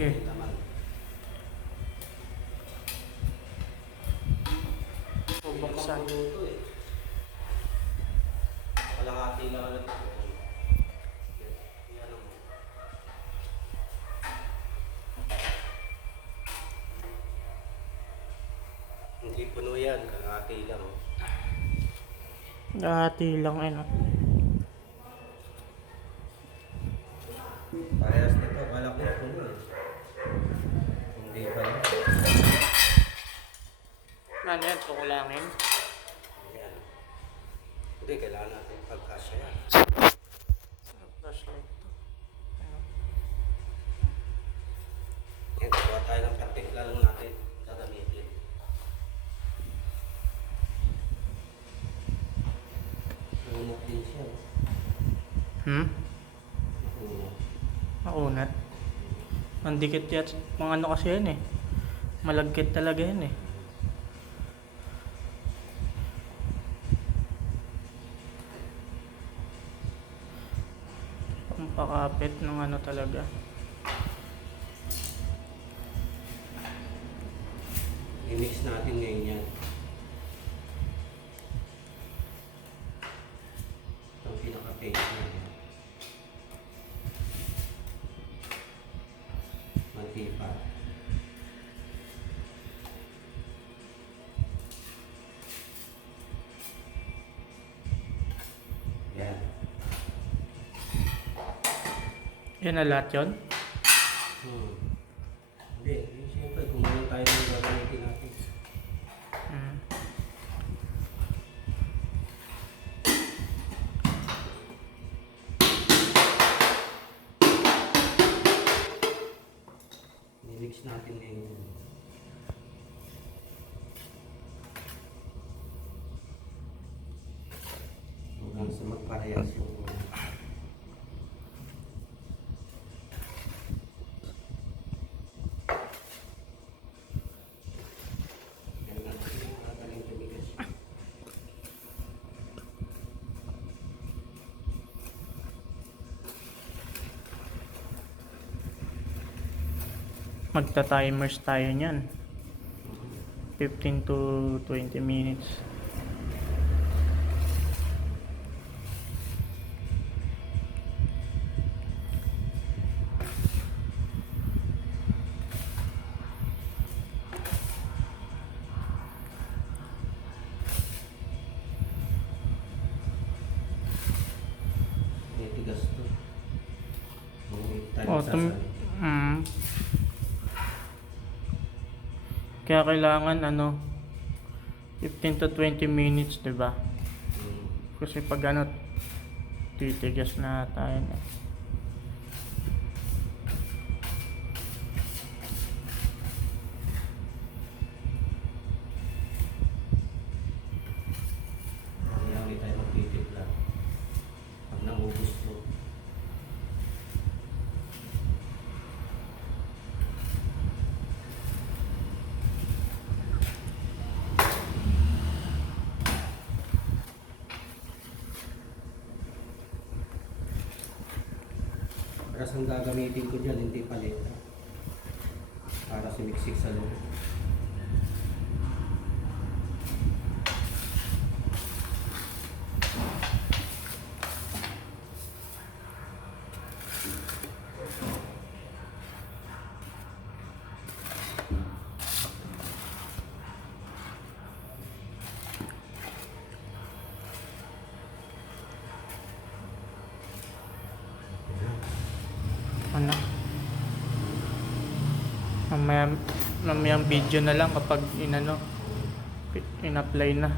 Sige. naman. Bubuksan. Luto eh. Kalahati lang ulit. Yan mo. Hindi puno yan, kalahati lang. Hati lang no? Parehas nito, balak na puno eh. Hindi pa lang. Ano yan? Kukulangin? Yan. Hindi, kailangan natin pagkasya yan. Flashlight to. Yan, gawa tayo ng particular lang natin gagamitin. Lumok din siya. Lumok. Makunat. Ang dikit yan. Mga ano kasi yan eh. Malagkit talaga yan eh. Pampakapit ng ano talaga. I-mix natin ngayon yan. Itong pinaka-paste natin. Mantika. Yan. Yan na lahat yun? Hindi, siyempre kung ano tayo ng gagamitin natin. I-mix natin ngayon. Hanggang sa magparehas yung Magta-timers tayo niyan. 15 to 20 minutes. tigas to. Oh, kaya kailangan ano 15 to 20 minutes, 'di ba? Kasi pag ano titigas na tayo na. Hindi tayo magpipit lang. Pag naubos to. Oras ang gagamitin ko dyan, hindi paleta. Para sumiksik sa loob. Ano? Mamayang video na lang kapag in-apply na.